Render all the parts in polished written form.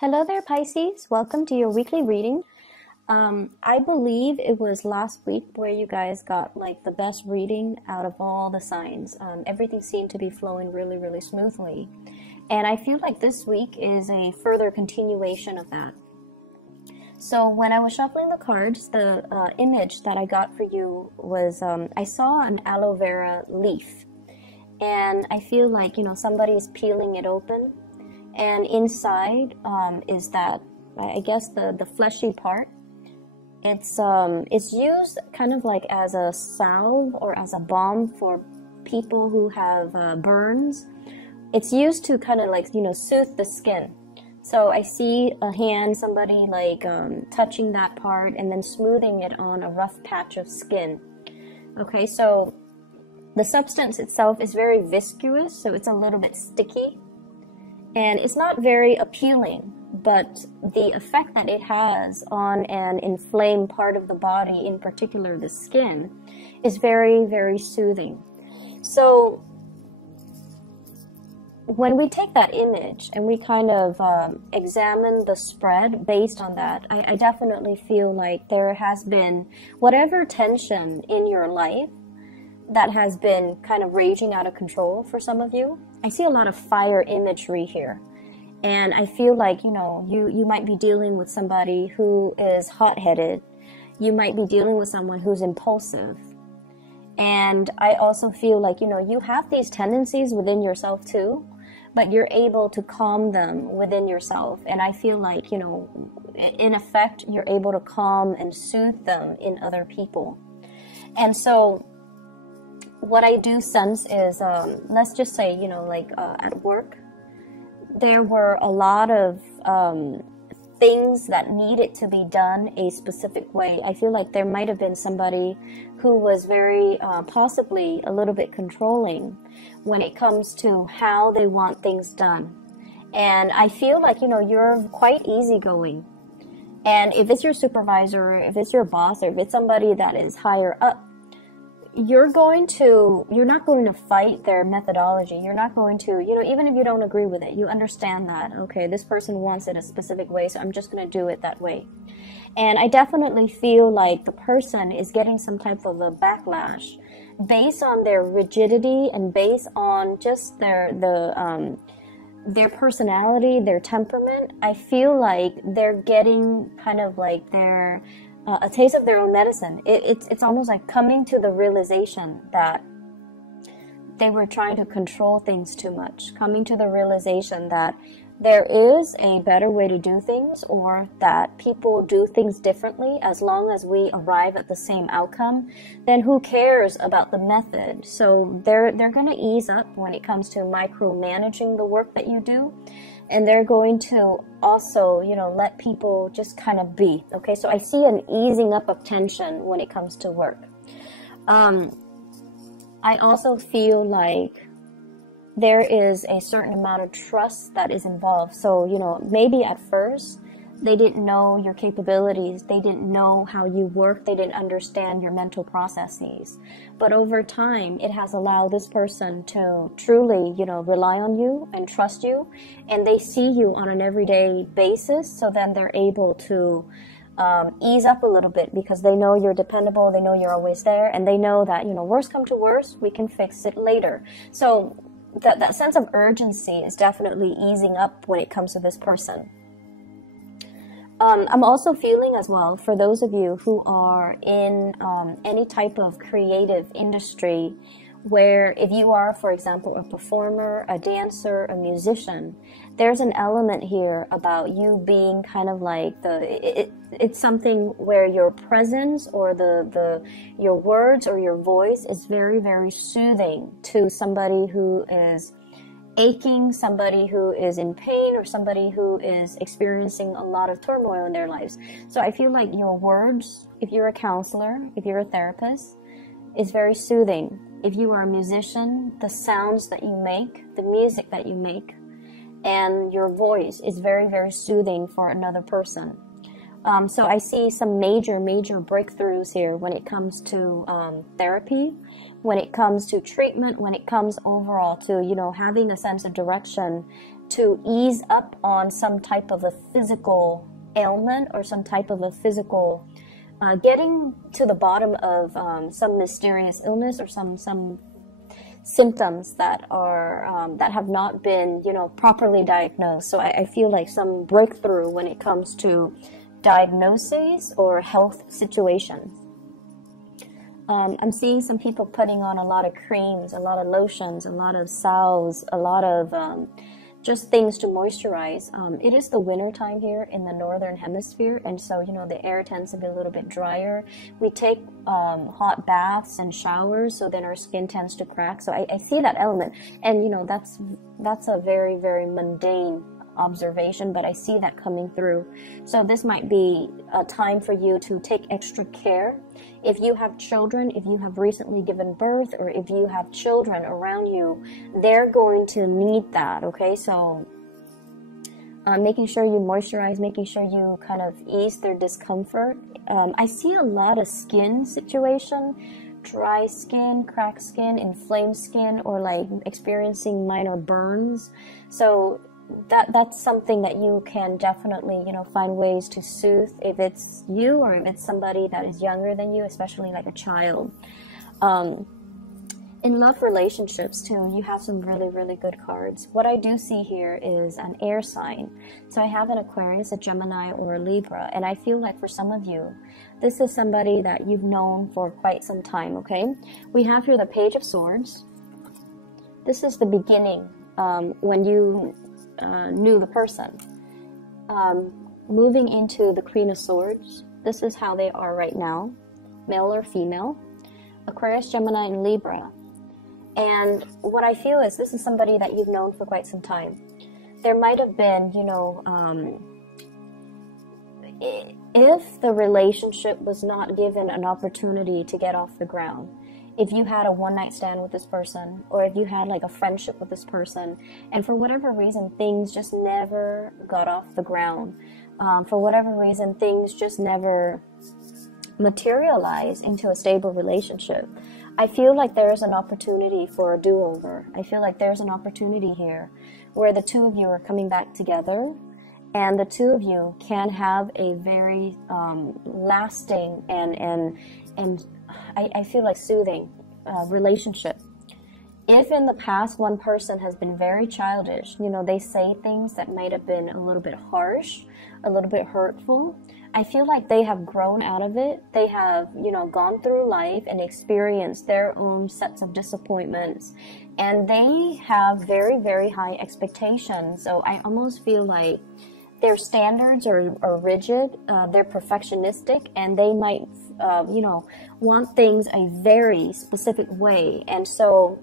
Hello there, Pisces. Welcome to your weekly reading. I believe it was last week where you guys got like the best reading out of all the signs. Everything seemed to be flowing really, really smoothly. And I feel like this week is a further continuation of that. So when I was shuffling the cards, the image that I got for you was, I saw an aloe vera leaf. And I feel like, somebody is peeling it open. And inside is that, I guess, the fleshy part. It's used kind of like as a salve or as a balm for people who have burns. It's used to kind of like, soothe the skin. So I see a hand, somebody like touching that part and then smoothing it on a rough patch of skin. Okay, so the substance itself is very viscous, so it's a little bit sticky. And it's not very appealing, but the effect that it has on an inflamed part of the body, in particular the skin, is very, very soothing. So when we take that image and we kind of examine the spread based on that, I definitely feel like there has been whatever tension in your life that has been kind of raging out of control for some of you. I see a lot of fire imagery here. And I feel like, you might be dealing with somebody who is hot-headed. You might be dealing with someone who's impulsive. And I also feel like, you have these tendencies within yourself too, but you're able to calm them within yourself. And I feel like, in effect, you're able to calm and soothe them in other people. And so what I do sense is, let's just say, at work, there were a lot of things that needed to be done a specific way. I feel like there might have been somebody who was very, possibly a little bit controlling when it comes to how they want things done. And I feel like, you're quite easygoing. And if it's your supervisor, if it's your boss, or if it's somebody that is higher up, you're not going to fight their methodology. You're not going to, even if you don't agree with it, you understand that, okay, this person wants it a specific way, so I'm just going to do it that way. And I definitely feel like the person is getting some type of a backlash based on their rigidity and based on just their personality, their temperament. I feel like they're getting kind of like their a taste of their own medicine. It's almost like coming to the realization that they were trying to control things too much, coming to the realization that there is a better way to do things, or that people do things differently. As long as we arrive at the same outcome, then who cares about the method? So they're going to ease up when it comes to micromanaging the work that you do. And they're going to also, let people just kind of be. Okay, so I see an easing up of tension when it comes to work. I also feel like there is a certain amount of trust that is involved. So, maybe at first they didn't know your capabilities. They didn't know how you work. They didn't understand your mental processes. But over time, it has allowed this person to truly, rely on you and trust you. And they see you on an everyday basis. So then they're able to ease up a little bit because they know you're dependable. They know you're always there. And they know that, worst come to worst, we can fix it later. So that sense of urgency is definitely easing up when it comes to this person. I'm also feeling as well, for those of you who are in any type of creative industry, where if you are, for example, a performer, a dancer, a musician, there's an element here about you being kind of like it's something where your presence or your words or your voice is very, very soothing to somebody who is aching, somebody who is in pain, or somebody who is experiencing a lot of turmoil in their lives. So I feel like your words, if you're a counselor, if you're a therapist, is very soothing. If you are a musician, the sounds that you make, the music that you make, and your voice is very, very soothing for another person. So I see some major breakthroughs here when it comes to therapy, when it comes to treatment, when it comes overall to, having a sense of direction to ease up on some type of a physical ailment or some type of a physical getting to the bottom of some mysterious illness or some symptoms that are that have not been, you know, properly diagnosed. So I feel like some breakthrough when it comes to diagnoses or health situations. I'm seeing some people putting on a lot of creams, a lot of lotions, a lot of salves, a lot of just things to moisturize. It is the winter time here in the northern hemisphere, and so, you know, the air tends to be a little bit drier. We take hot baths and showers, so then our skin tends to crack. So I see that element, and you know, that's a very, very mundane observation, but I see that coming through. So this might be a time for you to take extra care. If you have children, if you have recently given birth, or if you have children around you, they're going to need that, okay? So making sure you moisturize, making sure you kind of ease their discomfort. I see a lot of skin situation, dry skin, cracked skin, inflamed skin, or like experiencing minor burns. So that's something that you can definitely, you know, find ways to soothe if it's you or if it's somebody that is younger than you, especially like a child. In love relationships too, you have some really, really good cards. What I do see here is an air sign. So I have an Aquarius, a Gemini, or a Libra, and I feel like for some of you, this is somebody that you've known for quite some time, okay? We have here the Page of Swords. This is the beginning, when you knew the person. Moving into the Queen of Swords, this is how they are right now, male or female, Aquarius, Gemini, and Libra. And what I feel is this is somebody that you've known for quite some time. There might have been, you know, if the relationship was not given an opportunity to get off the ground, if you had a one-night stand with this person, or if you had like a friendship with this person, and for whatever reason things just never got off the ground, for whatever reason things just never materialized into a stable relationship, I feel like there's an opportunity for a do-over. I feel like there's an opportunity here where the two of you are coming back together, and the two of you can have a very lasting and I feel like soothing relationship. If in the past one person has been very childish, you know, they say things that might have been a little bit harsh, a little bit hurtful, I feel like they have grown out of it. They have, you know, gone through life and experienced their own sets of disappointments, and they have very, very high expectations. So I almost feel like their standards are rigid, they're perfectionistic, and they might, you know, want things a very specific way. And so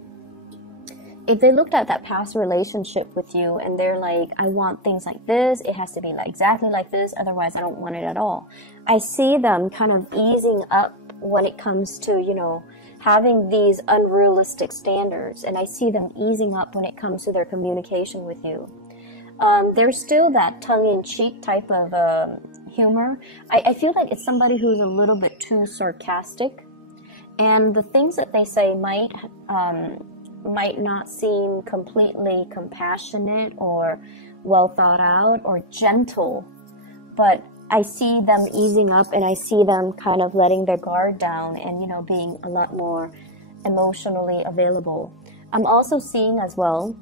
if they looked at that past relationship with you and they're like, I want things like this, it has to be like exactly like this, otherwise I don't want it at all. I see them kind of easing up when it comes to, you know, having these unrealistic standards, and I see them easing up when it comes to their communication with you. There's still that tongue-in-cheek type of humor. I feel like it's somebody who's a little bit too sarcastic, and the things that they say might not seem completely compassionate or well thought out or gentle, but I see them easing up, and I see them kind of letting their guard down and, you know, being a lot more emotionally available. I'm also seeing as well,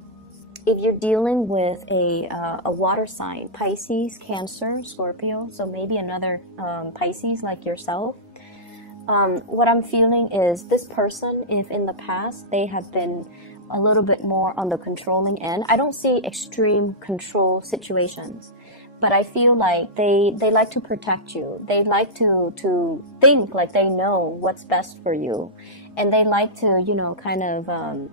if you're dealing with a water sign, Pisces, Cancer, Scorpio, so maybe another Pisces like yourself, what I'm feeling is this person, if in the past they have been a little bit more on the controlling end, I don't see extreme control situations, but I feel like they like to protect you. They like to think like they know what's best for you, and they like to, you know, kind of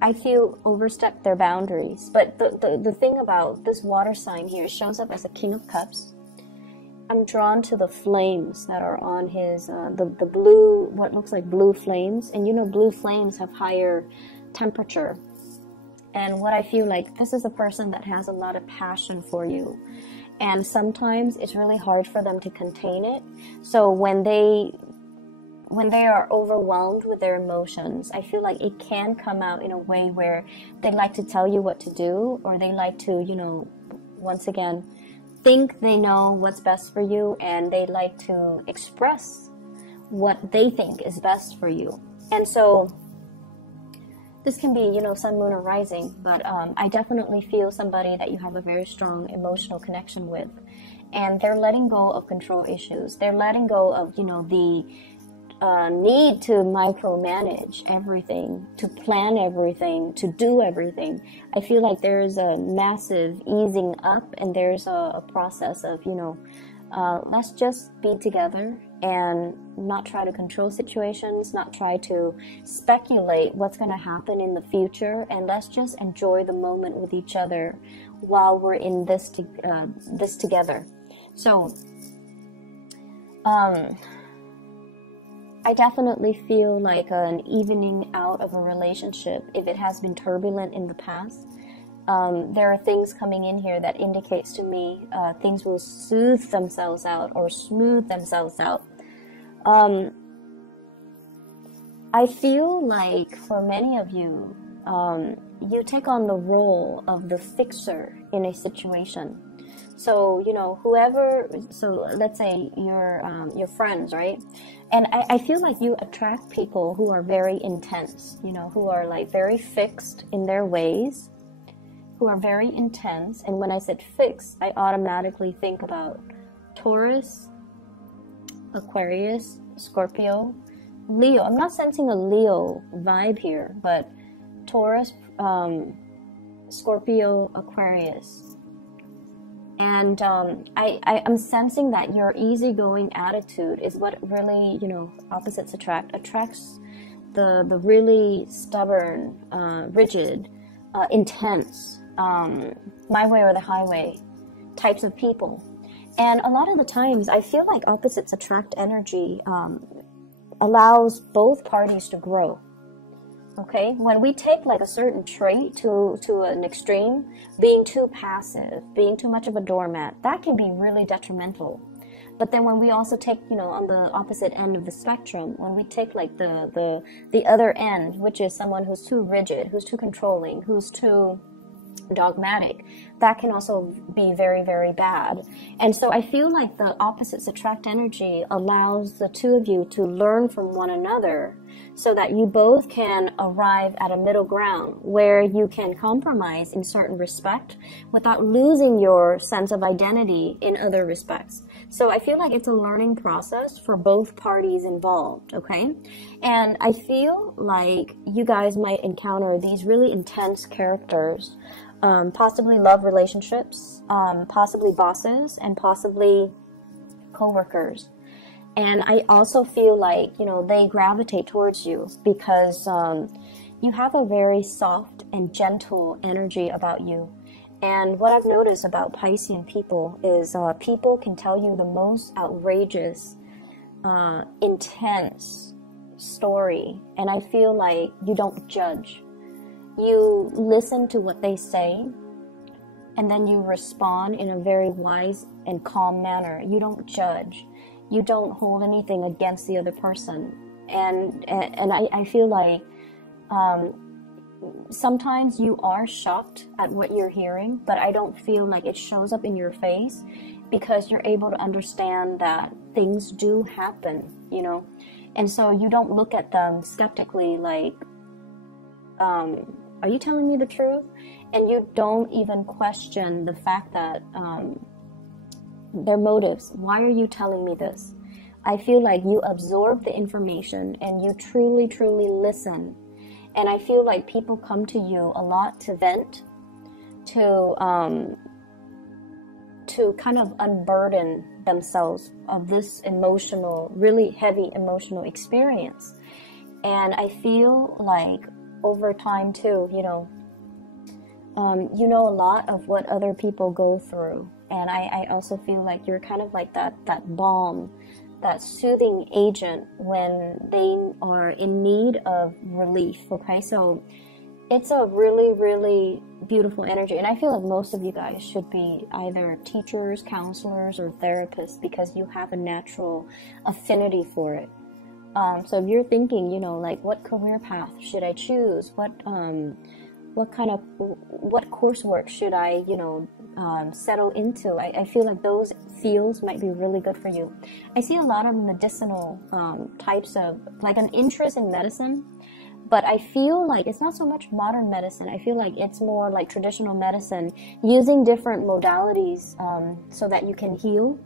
I feel overstep their boundaries. But the thing about this water sign here shows up as a King of Cups. I'm drawn to the flames that are on his, the blue, what looks like blue flames. And you know, blue flames have higher temperature. And what I feel like, this is a person that has a lot of passion for you. And sometimes it's really hard for them to contain it. So when they when they are overwhelmed with their emotions, I feel like it can come out in a way where they like to tell you what to do, or they like to, you know, once again, think they know what's best for you, and they like to express what they think is best for you. And so this can be, you know, sun, moon, or rising, but I definitely feel somebody that you have a very strong emotional connection with, and they're letting go of control issues. They're letting go of, you know, the need to micromanage everything, to plan everything, to do everything. I feel like there's a massive easing up, and there's a process of, you know, let's just be together and not try to control situations, not try to speculate what's going to happen in the future, and let's just enjoy the moment with each other while we're in this together. So I definitely feel like an evening out of a relationship if it has been turbulent in the past. There are things coming in here that indicates to me things will soothe themselves out or smooth themselves out. I feel like for many of you, you take on the role of the fixer in a situation. So, you know, so let's say your friends, right? And I feel like you attract people who are very intense, you know, who are like very fixed in their ways, who are very intense. And when I said fixed, I automatically think about Taurus, Aquarius, Scorpio, Leo. I'm not sensing a Leo vibe here, but Taurus, Scorpio, Aquarius. And I'm sensing that your easygoing attitude is what really, you know, opposites attracts the really stubborn, rigid, intense, my way or the highway types of people. And a lot of the times I feel like opposites attract energy allows both parties to grow. Okay, when we take like a certain trait to an extreme, being too passive, being too much of a doormat, that can be really detrimental. But then when we also take, you know, on the opposite end of the spectrum, when we take like the other end, which is someone who's too rigid, who's too controlling, who's too dogmatic, that can also be very, very bad. And so I feel like the opposites attract energy allows the two of you to learn from one another, so that you both can arrive at a middle ground where you can compromise in certain respect without losing your sense of identity in other respects. So I feel like it's a learning process for both parties involved, okay? And I feel like you guys might encounter these really intense characters, possibly love relationships, possibly bosses, and possibly co-workers. And I also feel like, you know, they gravitate towards you because you have a very soft and gentle energy about you. And what I've noticed about Piscean people is people can tell you the most outrageous, intense story. And I feel like you don't judge. You listen to what they say, and then you respond in a very wise and calm manner. You don't judge. You don't hold anything against the other person. And I feel like sometimes you are shocked at what you're hearing, but I don't feel like it shows up in your face because you're able to understand that things do happen, you know? And so you don't look at them skeptically like, are you telling me the truth? And you don't even question the fact that their motives. Why are you telling me this? I feel like you absorb the information and you truly, truly listen. And I feel like people come to you a lot to vent, to kind of unburden themselves of this emotional, really heavy emotional experience. And I feel like over time too, you know a lot of what other people go through. And I also feel like you're kind of like that balm, that soothing agent when they are in need of relief, okay? So it's a really, really beautiful energy. And I feel like most of you guys should be either teachers, counselors, or therapists because you have a natural affinity for it. So if you're thinking, you know, like what career path should I choose? What coursework should I, you know, settle into? I feel like those fields might be really good for you. I see a lot of medicinal types of, like an interest in medicine, but I feel like it's not so much modern medicine. I feel like it's more like traditional medicine, using different modalities so that you can heal.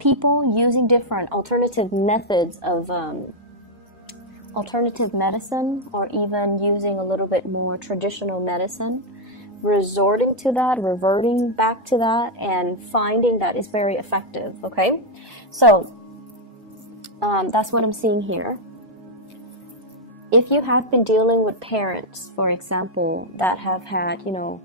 People using different alternative methods of alternative medicine, or even using a little bit more traditional medicine, resorting to that, reverting back to that, and finding that is very effective. Okay, so that's what I'm seeing here. If you have been dealing with parents, for example, that have had, you know,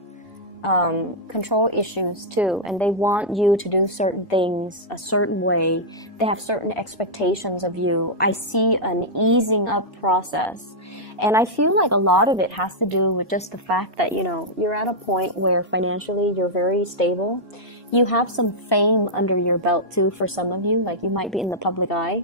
control issues too, and they want you to do certain things a certain way, they have certain expectations of you, I see an easing up process. And I feel like a lot of it has to do with just the fact that, you know, you're at a point where financially you're very stable. You have some fame under your belt too for some of you, like you might be in the public eye.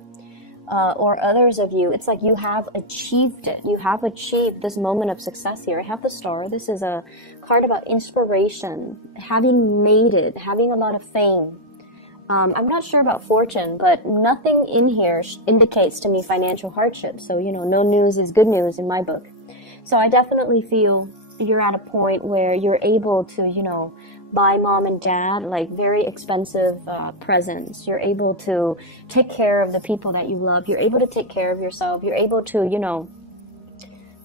Or others of you, it's like you have achieved it. You have achieved this moment of success here. I have the star. This is a card about inspiration, having made it, having a lot of fame. I'm not sure about fortune, but nothing in here indicates to me financial hardship. So, you know, no news is good news in my book. So I definitely feel you're at a point where you're able to, you know, buy mom and dad like very expensive presents. You're able to take care of the people that you love. You're able to take care of yourself. You're able to, you know,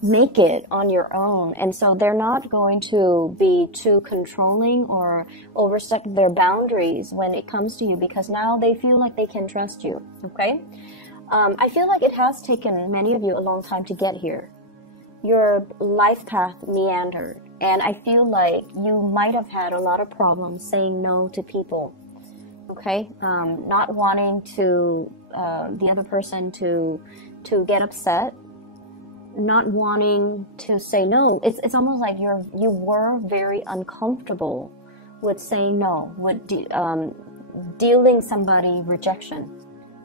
make it on your own. And so they're not going to be too controlling or overstep their boundaries when it comes to you, because now they feel like they can trust you. Okay. I feel like it has taken many of you a long time to get here. Your life path meandered, and I feel like you might have had a lot of problems saying no to people, okay? Not wanting to the other person to get upset, not wanting to say no. It's almost like you were very uncomfortable with saying no, with dealing somebody rejection.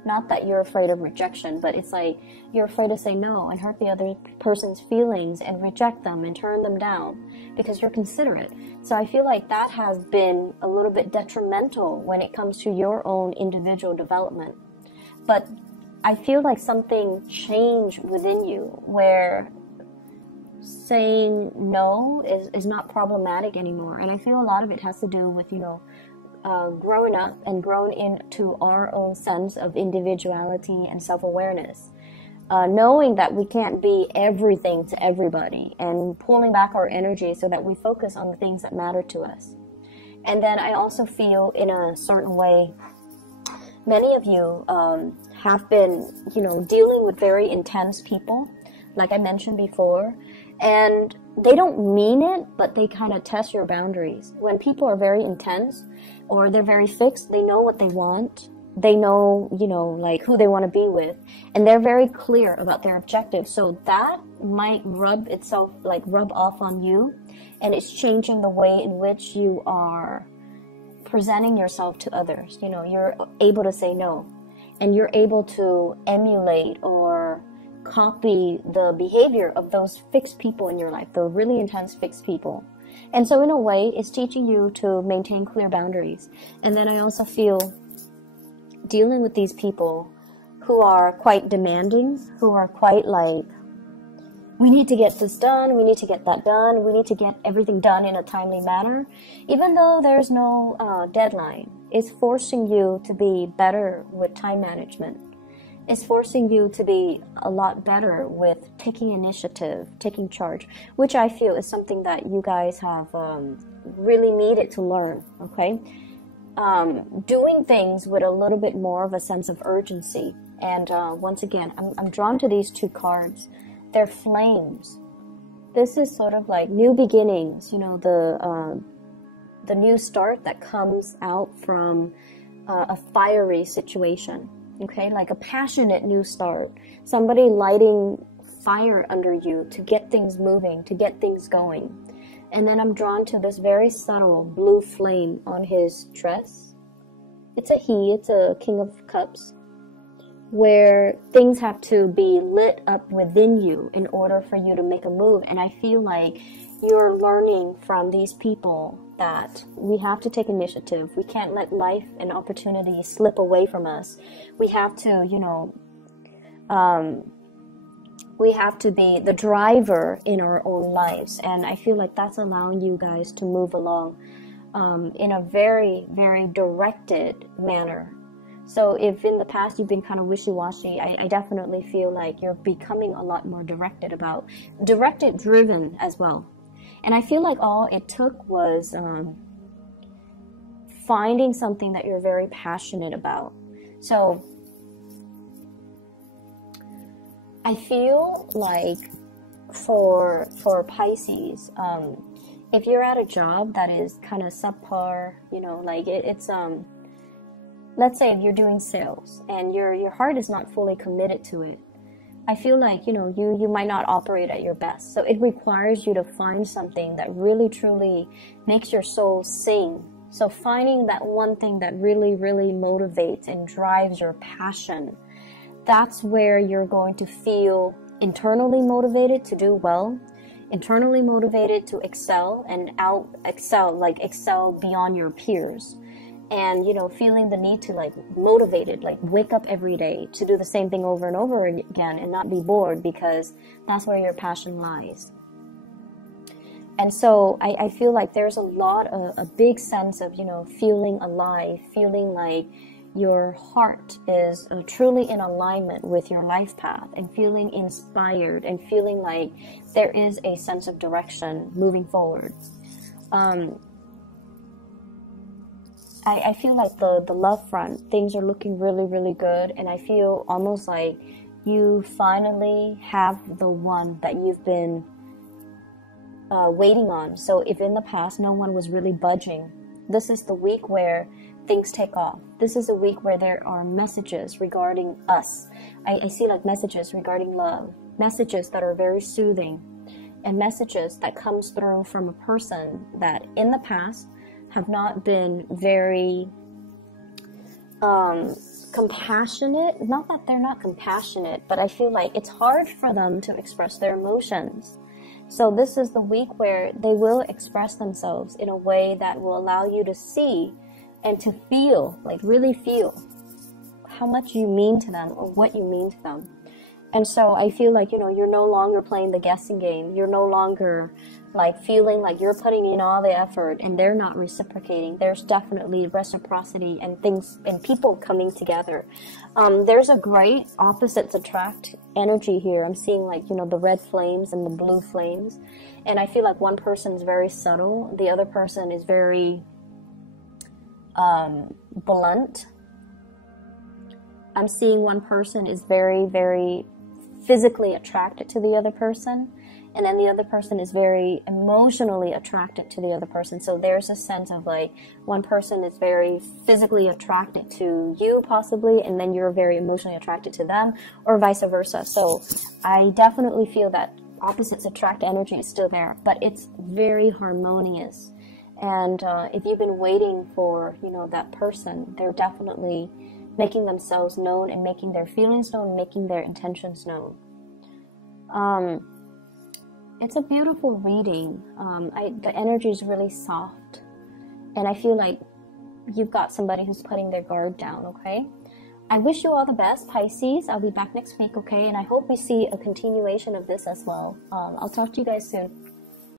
Not that you're afraid of rejection, but it's like you're afraid to say no and hurt the other person's feelings and reject them and turn them down because you're considerate. So I feel like that has been a little bit detrimental when it comes to your own individual development. But I feel like something changed within you where saying no is not problematic anymore. And I feel a lot of it has to do with, you know, growing up and growing into our own sense of individuality and self-awareness, knowing that we can't be everything to everybody, and pulling back our energy so that we focus on the things that matter to us. And then I also feel in a certain way, many of you have been, you know, dealing with very intense people, like I mentioned before, and they don't mean it, but they kind of test your boundaries. When people are very intense or they're very fixed, they know what they want. They know, you know, like who they want to be with, and they're very clear about their objectives. So that might rub off on you, and it's changing the way in which you are presenting yourself to others. You know, you're able to say no, and you're able to emulate or copy the behavior of those fixed people in your life, the really intense fixed people. And so in a way, it's teaching you to maintain clear boundaries. And then I also feel dealing with these people who are quite demanding, who are quite like, we need to get this done, we need to get that done, we need to get everything done in a timely manner, even though there's no deadline. It's forcing you to be better with time management. It's forcing you to be a lot better with taking initiative, taking charge, which I feel is something that you guys have really needed to learn, okay? Doing things with a little bit more of a sense of urgency. And once again, I'm drawn to these two cards. They're flames. This is sort of like new beginnings, you know, the new start that comes out from a fiery situation. Okay, like a passionate new start. Somebody lighting fire under you to get things moving, to get things going. And then I'm drawn to this very subtle blue flame on his dress. It's a he, it's a King of Cups. where things have to be lit up within you in order for you to make a move. And I feel like you're learning from these people that we have to take initiative. We can't let life and opportunity slip away from us. We have to, you know, we have to be the driver in our own lives. And I feel like that's allowing you guys to move along in a very, very directed manner. So if in the past you've been kind of wishy-washy, I definitely feel like you're becoming a lot more directed, driven as well. And I feel like all it took was finding something that you're very passionate about. So I feel like for Pisces, if you're at a job that is kind of subpar, you know, like it's let's say if you're doing sales and your heart is not fully committed to it, I feel like, you know, you might not operate at your best. So it requires you to find something that really truly makes your soul sing. So finding that one thing that really, really motivates and drives your passion, that's where you're going to feel internally motivated to do well, internally motivated to excel and excel beyond your peers. And, you know, feeling the need to like motivated, like wake up every day to do the same thing over and over again and not be bored, because that's where your passion lies. And so I feel like there's a big sense of, you know, feeling alive, feeling like your heart is truly in alignment with your life path, and feeling inspired and feeling like there is a sense of direction moving forward. I feel like the love front, things are looking really, really good. And I feel almost like you finally have the one that you've been waiting on. So if in the past no one was really budging, this is the week where things take off. This is a week where there are messages regarding us. I see like messages regarding love, messages that are very soothing, and messages that comes through from a person that in the past have not been very compassionate. Not that they're not compassionate, but I feel like it's hard for them to express their emotions. So this is the week where they will express themselves in a way that will allow you to see and to feel, like really feel how much you mean to them or what you mean to them. And so I feel like, you know, you're no longer playing the guessing game. You're no longer like feeling like you're putting in all the effort and they're not reciprocating. There's definitely reciprocity and things and people coming together. There's a great opposites attract energy here. I'm seeing like, you know, the red flames and the blue flames. And I feel like one person is very subtle. The other person is very blunt. I'm seeing one person is very, very physically attracted to the other person, and then the other person is very emotionally attracted to the other person. So there's a sense of like one person is very physically attracted to you possibly, and then you're very emotionally attracted to them, or vice versa. So I definitely feel that opposites attract energy is still there, but it's very harmonious. And if you've been waiting for, you know, that person, they're definitely making themselves known and making their feelings known, making their intentions known. It's a beautiful reading. The energy is really soft, and I feel like you've got somebody who's putting their guard down, okay? I wish you all the best, Pisces. I'll be back next week, okay? And I hope we see a continuation of this as well. I'll talk to you guys soon.